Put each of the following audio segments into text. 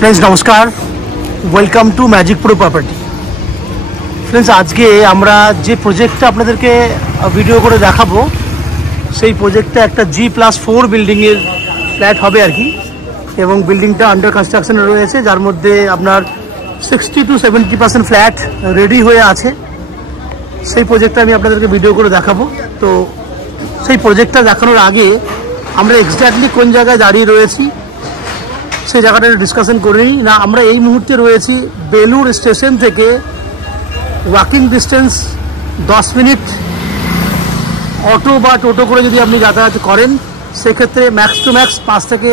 Friends नमस्कार, welcome to magic pro property. Friends आज के আমরা যে প্রজেক্টটা আপনাদেরকে ভিডিও করে দেখাবো সেই প্রজেক্টটা একটা G+4 বিল্ডিং এর ফ্ল্যাট হবে আর কি, এবং বিল্ডিংটা আন্ডার কনস্ট্রাকশনে রয়েছে, যার মধ্যে আপনার 60 to 70% ফ্ল্যাট রেডি হয়ে আছে। সেই প্রজেক্টটা আমি আপনাদেরকে ভিডিও করে দেখাবো। তো সেই প্রজেক্টটা দেখানোর আগে আমরা এক্স্যাক্টলি কোন জায়গায় দাঁড়িয়ে রয়েছি সেই জায়গাটা ডিসকাশন করে নিই না। আমরা এই মুহূর্তে রয়েছি বেলুর স্টেশন থেকে ওয়াকিং ডিস্টেন্স 10 মিনিট, অটো বা টোটো করে যদি আপনি যাতায়াত করেন সেক্ষেত্রে ম্যাক্স টু ম্যাক্স 5 থেকে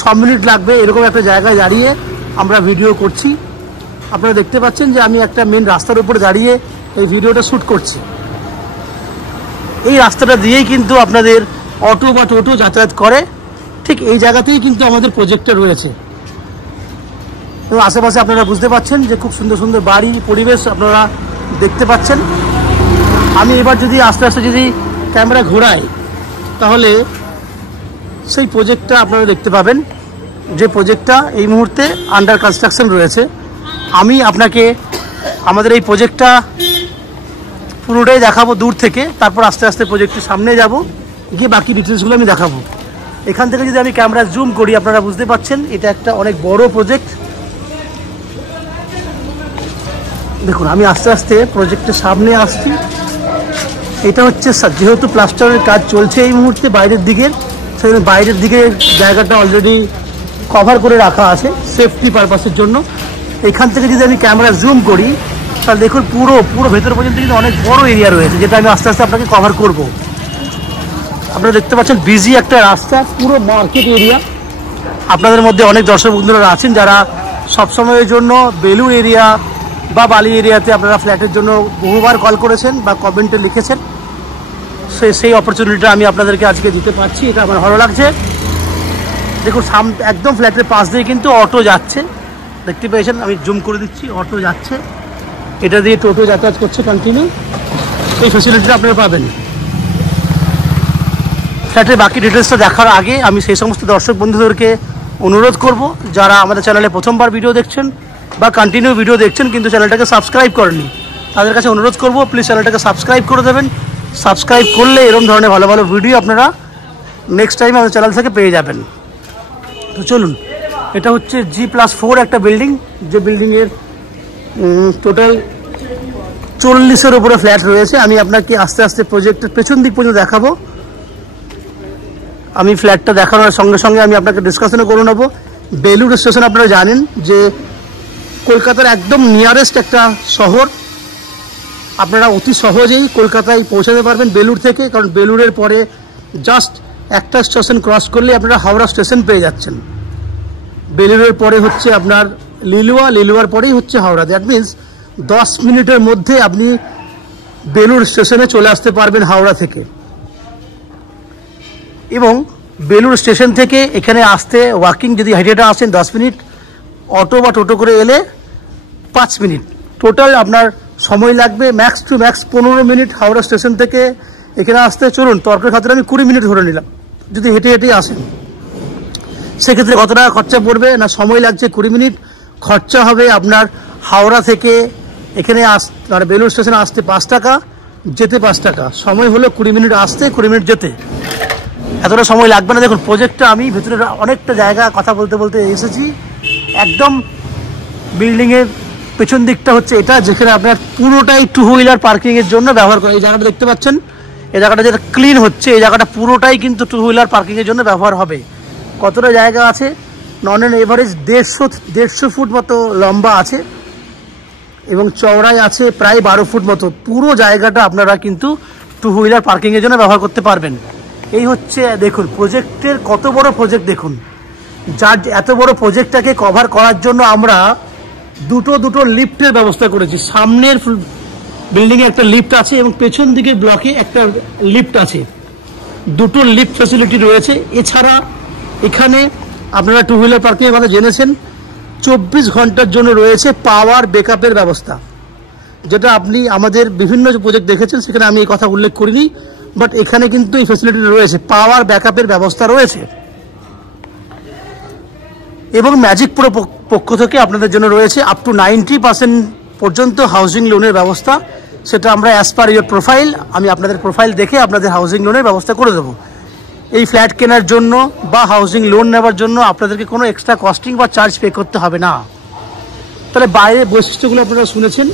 6 মিনিট লাগবে। এরকম একটা জায়গায় দাঁড়িয়ে আমরা ভিডিও করছি। আপনারা দেখতে পাচ্ছেন যে আমি একটা মেন রাস্তার উপরে দাঁড়িয়ে এই ভিডিওটা শ্যুট করছি। এই রাস্তাটা দিয়েই কিন্তু আপনাদের অটো বা টোটো যাতায়াত করে, ঠিক এই জায়গাতেই কিন্তু আমাদের প্রজেক্টটা রয়েছে। এবং আশেপাশে আপনারা বুঝতে পাচ্ছেন যে খুব সুন্দর সুন্দর বাড়ি পরিবেশ আপনারা দেখতে পাচ্ছেন। আমি এবার যদি আস্তে আস্তে যদি ক্যামেরা ঘোরাই তাহলে সেই প্রজেক্টটা আপনারা দেখতে পাবেন, যে প্রজেক্টটা এই মুহূর্তে আন্ডার কনস্ট্রাকশন রয়েছে। আমি আপনাকে আমাদের এই প্রজেক্টটা পুরোটাই দেখাবো দূর থেকে, তারপর আস্তে আস্তে প্রজেক্টের সামনে যাব, গিয়ে বাকি ডিটেলসগুলো আমি দেখাবো। এখান থেকে যদি আমি ক্যামেরা জুম করি আপনারা বুঝতে পাচ্ছেন এটা একটা অনেক বড় প্রজেক্ট। দেখুন আমি আস্তে আস্তে প্রজেক্টের সামনে আসছি। এটা হচ্ছে যেহেতু প্লাস্টারের কাজ চলছে এই মুহূর্তে বাইরের দিকে, সেখানে বাইরের দিকে জায়গাটা অলরেডি কভার করে রাখা আছে সেফটি পারপাসের জন্য। এখান থেকে যদি আমি ক্যামেরা জুম করি তাহলে দেখুন পুরো ভেতর পর্যন্ত কিন্তু অনেক বড় এরিয়া রয়েছে, যেটা আমি আস্তে আস্তে আপনাকে কভার করব। আপনারা দেখতে পাচ্ছেন বিজি একটা রাস্তা, পুরো মার্কেট এরিয়া। আপনাদের মধ্যে অনেক দর্শক বন্ধুরা আছেন যারা সবসময়ের জন্য বেলুর এরিয়া বা বালি এরিয়াতে আপনারা ফ্ল্যাটের জন্য বহুবার কল করেছেন বা কমেন্টে লিখেছেন। সেই অপরচুনিটিটা আমি আপনাদেরকে আজকে দিতে পারছি, এটা আমার ভালো লাগছে। দেখুন একদম ফ্ল্যাটের পাশ দিয়ে কিন্তু অটো যাচ্ছে, দেখতে পেয়েছেন, আমি জুম করে দিচ্ছি, অটো যাচ্ছে, এটা দিয়ে টোটো যাতায়াত করছে কন্টিনিউ। এই ফ্যাসিলিটিটা আপনারা পাবেন। ফ্ল্যাটের বাকি ডিটেলসটা দেখার আগে আমি সেই সমস্ত দর্শক বন্ধুদেরকে অনুরোধ করব যারা আমাদের চ্যানেলে প্রথমবার ভিডিও দেখছেন বা কন্টিনিউ ভিডিও দেখছেন কিন্তু চ্যানেলটাকে সাবস্ক্রাইব করেননি, তাদের কাছে অনুরোধ করব প্লিজ চ্যানেলটাকে সাবস্ক্রাইব করে দেবেন। সাবস্ক্রাইব করলে এরকম ধরনের ভালো ভালো ভিডিও আপনারা নেক্সট টাইম আমাদের চ্যানেল থেকে পেয়ে যাবেন। তো চলুন, এটা হচ্ছে G+4 একটা বিল্ডিং, যে বিল্ডিংয়ের টোটাল 40-এর উপরে ফ্ল্যাট রয়েছে। আমি আপনাকে আস্তে আস্তে প্রজেক্টের পেছন দিক পর্যন্ত দেখাবো। আমি ফ্ল্যাটটা দেখানোর সঙ্গে সঙ্গে আমি আপনাকে ডিসকাশনও করে নেবো। বেলুর স্টেশন আপনারা জানেন যে কলকাতার একদম নিয়ারেস্ট একটা শহর। আপনারা অতি সহজেই কলকাতায় পৌঁছাতে পারবেন বেলুর থেকে, কারণ বেলুরের পরে জাস্ট একটা স্টেশন ক্রস করলে আপনারা হাওড়া স্টেশন পেয়ে যাচ্ছেন। বেলুরের পরে হচ্ছে আপনার লিলুয়ার পরেই হচ্ছে হাওড়া। দ্যাট মিনস 10 মিনিটের মধ্যে আপনি বেলুর স্টেশনে চলে আসতে পারবেন হাওড়া থেকে। এবং বেলুর স্টেশন থেকে এখানে আসতে ওয়াকিং যদি হেঁটে আসেন 10 মিনিট, অটো বা টোটো করে এলে 5 মিনিট, টোটাল আপনার সময় লাগবে max to max 15 minute Howrah station থেকে এখানে আসতে। চলুন তর্কের খাতিরে আমি 20 মিনিট ধরে নিলাম, যদি হেঁটে আসেন সেক্ষেত্রে কত টাকা খরচা পড়বে না, সময় লাগছে 20 মিনিট, খরচা হবে আপনার হাওড়া থেকে এখানে আর বেলুর স্টেশনে আসতে 5 টাকা, যেতে 5 টাকা। সময় হলো 20 মিনিট আসতে, 20 মিনিট যেতে, এতটা সময় লাগবে না। দেখুন প্রজেক্টটা আমি ভেতরে অনেকটা জায়গা কথা বলতে বলতে এসেছি। একদম বিল্ডিংয়ের পেছন দিকটা হচ্ছে এটা, যেখানে আপনার পুরোটাই 2 হুইলার পার্কিংয়ের জন্য ব্যবহার করে। এই জায়গাটা দেখতে পাচ্ছেন, এই জায়গাটা যেটা ক্লিন হচ্ছে, এই জায়গাটা পুরোটাই কিন্তু 2 হুইলার পার্কিংয়ের জন্য ব্যবহার হবে। কতটা জায়গা আছে, নন অ্যান এভারেজ 150 ফুট মতো লম্বা আছে এবং চওড়ায় আছে প্রায় 12 ফুট মতো। পুরো জায়গাটা আপনারা কিন্তু 2 হুইলার পার্কিংয়ের জন্য ব্যবহার করতে পারবেন। এই হচ্ছে দেখুন প্রজেক্টের কত বড় প্রজেক্ট। দেখুন যার এত বড় প্রজেক্টটাকে কভার করার জন্য আমরা দুটো লিফটের ব্যবস্থা করেছি। সামনের বিল্ডিংয়ে একটা লিফট আছে এবং পেছন দিকের ব্লকে একটা লিফট আছে, দুটো লিফট ফ্যাসিলিটি রয়েছে। এছাড়া এখানে আপনারা 2 হুইলার পার্কিংয়ের কথা জেনেছেন, 24 ঘন্টার জন্য রয়েছে পাওয়ার ব্যাকআপের ব্যবস্থা, যেটা আপনি আমাদের বিভিন্ন প্রজেক্ট দেখেছেন সেখানে আমি এই কথা উল্লেখ করিনি, বাট এখানে কিন্তু এই ফ্যাসিলিটি রয়েছে, পাওয়ার ব্যাকআপের ব্যবস্থা রয়েছে। এবং ম্যাজিক পক্ষ থেকে আপনাদের জন্য রয়েছে আপ টু 90% পর্যন্ত হাউজিং লোনের ব্যবস্থা। সেটা আমরা অ্যাজ পার ইয়োর প্রোফাইল, আমি আপনাদের প্রোফাইল দেখে আপনাদের হাউজিং লোনের ব্যবস্থা করে দেবো। এই ফ্ল্যাট কেনার জন্য বা হাউজিং লোন নেওয়ার জন্য আপনাদেরকে কোনো এক্সট্রা কস্টিং বা চার্জ পে করতে হবে না। তাহলে বাইরের বৈশিষ্ট্যগুলো আপনারা শুনেছেন।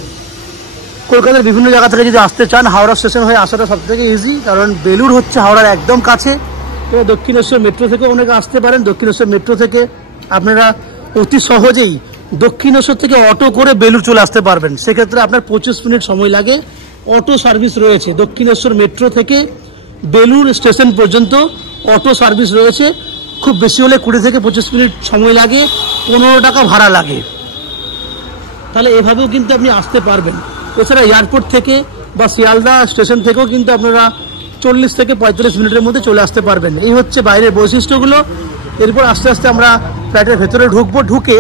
কলকাতার বিভিন্ন জায়গা থেকে যদি আসতে চান, হাওড়া স্টেশন হয়ে আসাটা সব থেকে ইজি, কারণ বেলুড় হচ্ছে হাওড়ার একদম কাছে। তো দক্ষিণেশ্বর মেট্রো থেকে অনেকে আসতে পারেন। দক্ষিণেশ্বর মেট্রো থেকে আপনারা অতি সহজেই দক্ষিণেশ্বর থেকে অটো করে বেলুড় চলে আসতে পারবেন। সেক্ষেত্রে আপনার 25 মিনিট সময় লাগে। অটো সার্ভিস রয়েছে দক্ষিণেশ্বর মেট্রো থেকে বেলুড় স্টেশন পর্যন্ত, অটো সার্ভিস রয়েছে। খুব বেশি হলে 20 থেকে 25 মিনিট সময় লাগে, 15 টাকা ভাড়া লাগে। তাহলে এভাবেও কিন্তু আপনি আসতে পারবেন। এছাড়া এয়ারপোর্ট থেকে বা শিয়ালদা স্টেশন থেকেও কিন্তু আপনারা 40 থেকে 45 মিনিটের মধ্যে চলে আসতে পারবেন। এই হচ্ছে বাইরের বৈশিষ্ট্যগুলো। এরপর আস্তে আস্তে আমরা ফ্ল্যাটের ভেতরে ঢুকবো, ঢুকে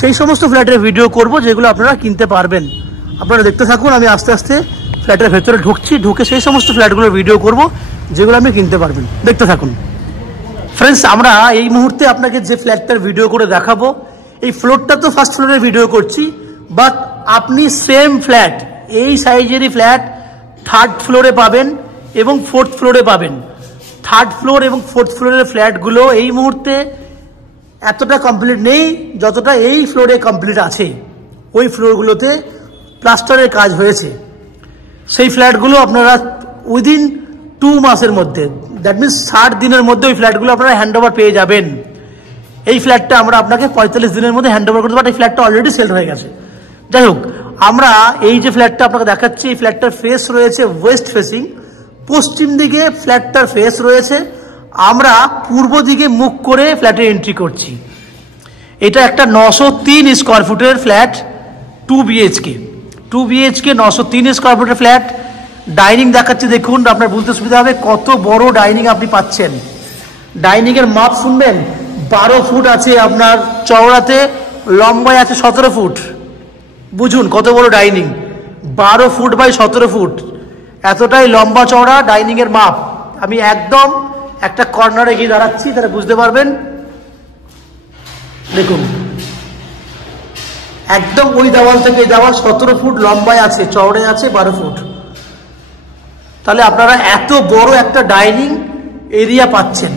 সেই সমস্ত ফ্ল্যাটের ভিডিও করব যেগুলো আপনারা কিনতে পারবেন। আপনারা দেখতে থাকুন, আমি আস্তে আস্তে ফ্ল্যাটের ভেতরে ঢুকছি, ঢুকে সেই সমস্ত ফ্ল্যাটগুলোর ভিডিও করব যেগুলো আপনি কিনতে পারবেন। দেখতে থাকুন ফ্রেন্ডস। আমরা এই মুহূর্তে আপনাকে যে ফ্ল্যাটটার ভিডিও করে দেখাবো, এই ফ্লোরটা তো ফার্স্ট ফ্লোরের ভিডিও করছি, বাট আপনি সেম ফ্ল্যাট, এই সাইজেরই ফ্ল্যাট 3rd ফ্লোরে পাবেন এবং 4th ফ্লোরে পাবেন। 3rd ফ্লোর এবং 4th ফ্লোরের ফ্ল্যাটগুলো এই মুহূর্তে এতটা কমপ্লিট নেই যতটা এই ফ্লোরে কমপ্লিট আছে। ওই ফ্লোরগুলোতে প্লাস্টারের কাজ হয়েছে। সেই ফ্ল্যাটগুলো আপনারা উইদিন 2 মাসের মধ্যে, দ্যাট মিনস 60 দিনের মধ্যে ওই ফ্ল্যাটগুলো আপনারা হ্যান্ড ওভার পেয়ে যাবেন। এই ফ্ল্যাটটা আমরা আপনাকে 45 দিনের মধ্যে হ্যান্ড ওভার করতে পারি। এই ফ্ল্যাটটা অলরেডি সেল হয়ে গেছে। যাই হোক, আমরা এই যে ফ্ল্যাটটা আপনাকে দেখাচ্ছি, এই ফ্ল্যাটটার ফেস রয়েছে ওয়েস্ট ফেসিং, পশ্চিম দিকে ফ্ল্যাটটার ফেস রয়েছে। আমরা পূর্ব দিকে মুখ করে ফ্ল্যাটে এন্ট্রি করছি। এটা একটা 903 স্কোয়ার ফুটের ফ্ল্যাট, 2 বিএইচকে 903 স্কোয়ার ফুটের ফ্ল্যাট। ডাইনিং দেখাচ্ছি, দেখুন, আপনার বলতে সুবিধা হবে কত বড় ডাইনিং আপনি পাচ্ছেন। ডাইনিংয়ের মাপ শুনবেন, 12 ফুট আছে আপনার চওড়াতে, লম্বায় আছে 17 ফুট। বুঝুন কত বড় ডাইনিং, 12 ফুট বাই 17 ফুট, এতটাই লম্বা চওড়া ডাইনিংয়ের মাপ। আমি একদম একটা কর্নারে গিয়ে দাঁড়াচ্ছি, তাহলে বুঝতে পারবেন। দেখুন, একদম ওই দেওয়াল থেকে দেওয়াল 17 ফুট লম্বায় আছে, চওড়ায় আছে 12 ফুট। তাহলে আপনারা এত বড় একটা ডাইনিং এরিয়া পাচ্ছেন।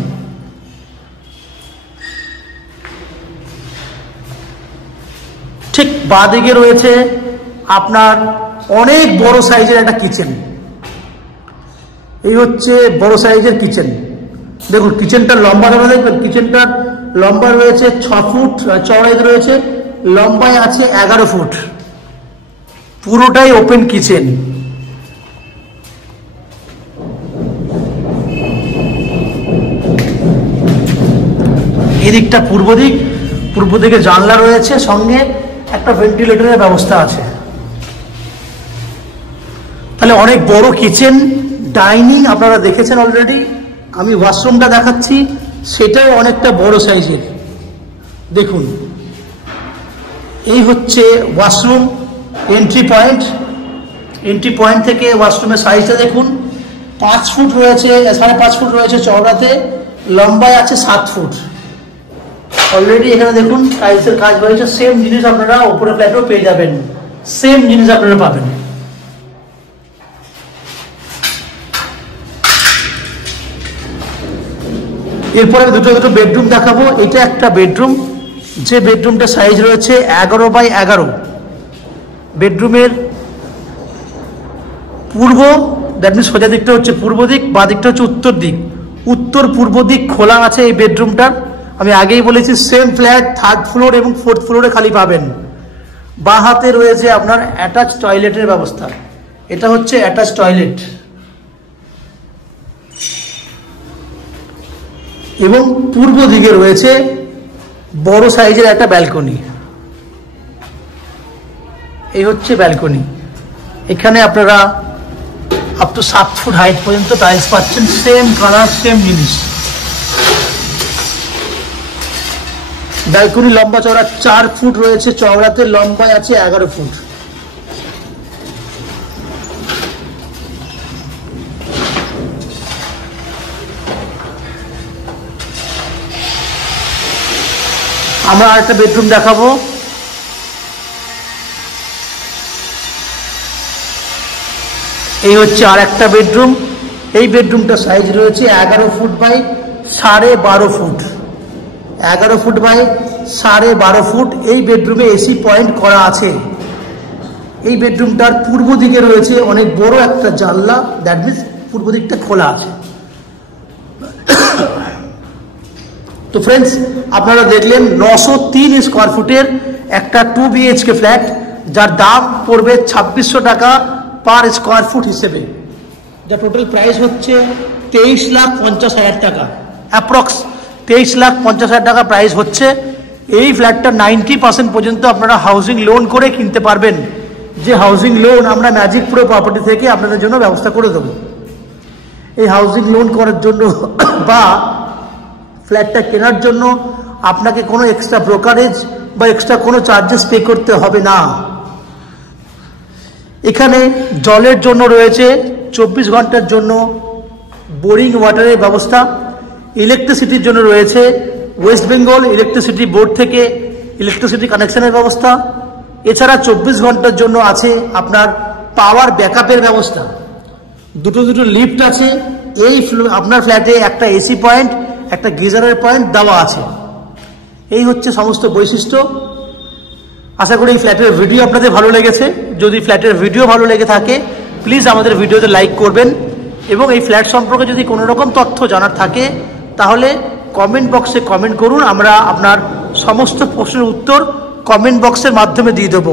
ঠিক বাঁদিকে রয়েছে আপনার অনেক বড় সাইজের একটা কিচেন। এই হচ্ছে বড় সাইজের কিচেন। দেখুন কিচেনটার লম্বা ধরে দেখবেন, কিচেনটার লম্বা রয়েছে 6 ফুট, চওড়ায় রয়েছে, লম্বায় আছে 11 ফুট। পুরোটাই ওপেন কিচেন। এদিকটা পূর্ব দিক, পূর্ব দিকে জানলা রয়েছে, সঙ্গে একটা ভেন্টিলেটরের ব্যবস্থা আছে। তাহলে অনেক বড় কিচেন, ডাইনিং আপনারা দেখেছেন অলরেডি। আমি ওয়াশরুমটা দেখাচ্ছি, সেটাও অনেকটা বড় সাইজের। দেখুন, এই হচ্ছে washroom entry point. Entry point থেকে ওয়াশরুমের সাইজটা দেখুন, 5 ফুট রয়েছে, 5.5 ফুট রয়েছে চওড়াতে, লম্বায় আছে 7 ফুট। অলরেডি এখানে দেখুন টাইলসের কাজ হয়েছে। সেম জিনিস আপনারা উপরে ফ্ল্যাটেও পেয়ে যাবেন, সেম জিনিস আপনারা পাবেন। এরপরে আমি দুটো বেডরুম দেখাবো। এটা একটা বেডরুম, যে বেডরুমটা সাইজ রয়েছে 11 বাই 11। বেডরুমের পূর্ব, দ্যাট মিনস সোজা দিকটা হচ্ছে পূর্ব দিক, বাঁ দিকটা হচ্ছে উত্তর দিক। উত্তর পূর্ব দিক খোলা আছে এই বেডরুমটার। আমি আগেই বলেছি সেম ফ্ল্যাট 3rd ফ্লোর এবং 4th ফ্লোরে খালি পাবেন। বাঁ হাতে রয়েছে আপনার অ্যাটাচ টয়লেটের ব্যবস্থা। এটা হচ্ছে অ্যাটাচ টয়লেট এবং পূর্ব দিকে রয়েছে বড় সাইজের একটা ব্যালকনি। এই হচ্ছে ব্যালকনি। এখানে আপনারা আপ টু 7 ফুট হাইট পর্যন্ত টাইলস পাচ্ছেন, সেম কালার, সেম জিনিস। ব্যালকনি লম্বা চওড়া 4 ফুট রয়েছে চওড়াতে, লম্বায় আছে 11 ফুট। আমরা আরেকটা বেডরুম দেখাবো। এই হচ্ছে আর একটা বেডরুম। এই বেডরুমটা সাইজ রয়েছে 11 foot by 12.5 foot, 11 foot by 12.5 foot. এই বেডরুমে এসি পয়েন্ট করা আছে। এই বেডরুমটার পূর্ব দিকে রয়েছে অনেক বড় একটা জানলা, দ্যাট মিনস পূর্ব দিকটা খোলা আছে। তো ফ্রেন্ডস, আপনারা দেখলেন 903 স্কোয়ার ফুটের একটা 2 BHK ফ্ল্যাট, যার দাম পড়বে 2600 টাকা পার স্কোয়ার ফুট হিসেবে। যার টোটাল প্রাইস হচ্ছে 23,50,000 টাকা, অ্যাপ্রক্স 23,50,000 টাকা প্রাইস হচ্ছে। এই ফ্ল্যাটটা 90% পর্যন্ত আপনারা হাউজিং লোন করে কিনতে পারবেন, যে হাউজিং লোন আমরা ম্যাজিক প্রো প্রপার্টি থেকে আপনাদের জন্য ব্যবস্থা করে দেবো। এই হাউজিং লোন করার জন্য বা ফ্ল্যাটটা কেনার জন্য আপনাকে কোনো এক্সট্রা ব্রোকারেজ বা এক্সট্রা কোনো চার্জেস পে করতে হবে না। এখানে জলের জন্য রয়েছে 24 ঘন্টার জন্য বোরিং ওয়াটারের ব্যবস্থা। ইলেকট্রিসিটির জন্য রয়েছে ওয়েস্ট বেঙ্গল ইলেকট্রিসিটি বোর্ড থেকে ইলেকট্রিসিটি কানেকশনের ব্যবস্থা। এছাড়া 24 ঘন্টার জন্য আছে আপনার পাওয়ার ব্যাকআপের ব্যবস্থা। দুটো লিফট আছে। এই আপনার ফ্ল্যাটে একটা এসি পয়েন্ট, একটা গিজারের পয়েন্ট দেওয়া আছে। এই হচ্ছে সমস্ত বৈশিষ্ট্য। আশা করি এই ফ্ল্যাটের ভিডিও আপনাদের ভালো লেগেছে। যদি ফ্ল্যাটের ভিডিও ভালো লেগে থাকে প্লিজ আমাদের ভিডিওতে লাইক করবেন, এবং এই ফ্ল্যাট সম্পর্কে যদি কোনো রকম তথ্য জানার থাকে তাহলে কমেন্ট বক্সে কমেন্ট করুন। আমরা আপনার সমস্ত প্রশ্নের উত্তর কমেন্ট বক্সের মাধ্যমে দিয়ে দেব।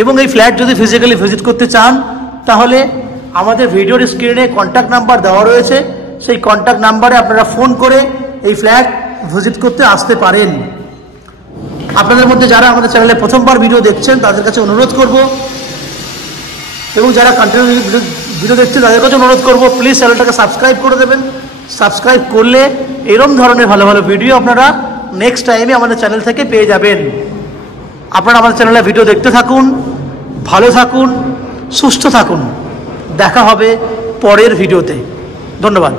এবং এই ফ্ল্যাট যদি ফিজিক্যালি ভিজিট করতে চান তাহলে আমাদের ভিডিওর স্ক্রিনে কন্ট্যাক্ট নাম্বার দেওয়া রয়েছে, সেই কন্ট্যাক্ট নাম্বারে আপনারা ফোন করে এই ফ্ল্যাট ভিজিট করতে আসতে পারেন। আপনাদের মধ্যে যারা আমাদের চ্যানেলে প্রথমবার ভিডিও দেখছেন তাদের কাছে অনুরোধ করব, এবং যারা কন্টিনিউ ভিডিও দেখছেন তাদের কাছে অনুরোধ করব, প্লিজ চ্যানেলটাকে সাবস্ক্রাইব করে দেবেন। সাবস্ক্রাইব করলে এরকম ধরনের ভালো ভালো ভিডিও আপনারা নেক্সট টাইমে আমাদের চ্যানেল থেকে পেয়ে যাবেন। আপনারা আমাদের চ্যানেলে ভিডিও দেখতে থাকুন, ভালো থাকুন, সুস্থ থাকুন। দেখা হবে পরের ভিডিওতে। ধন্যবাদ।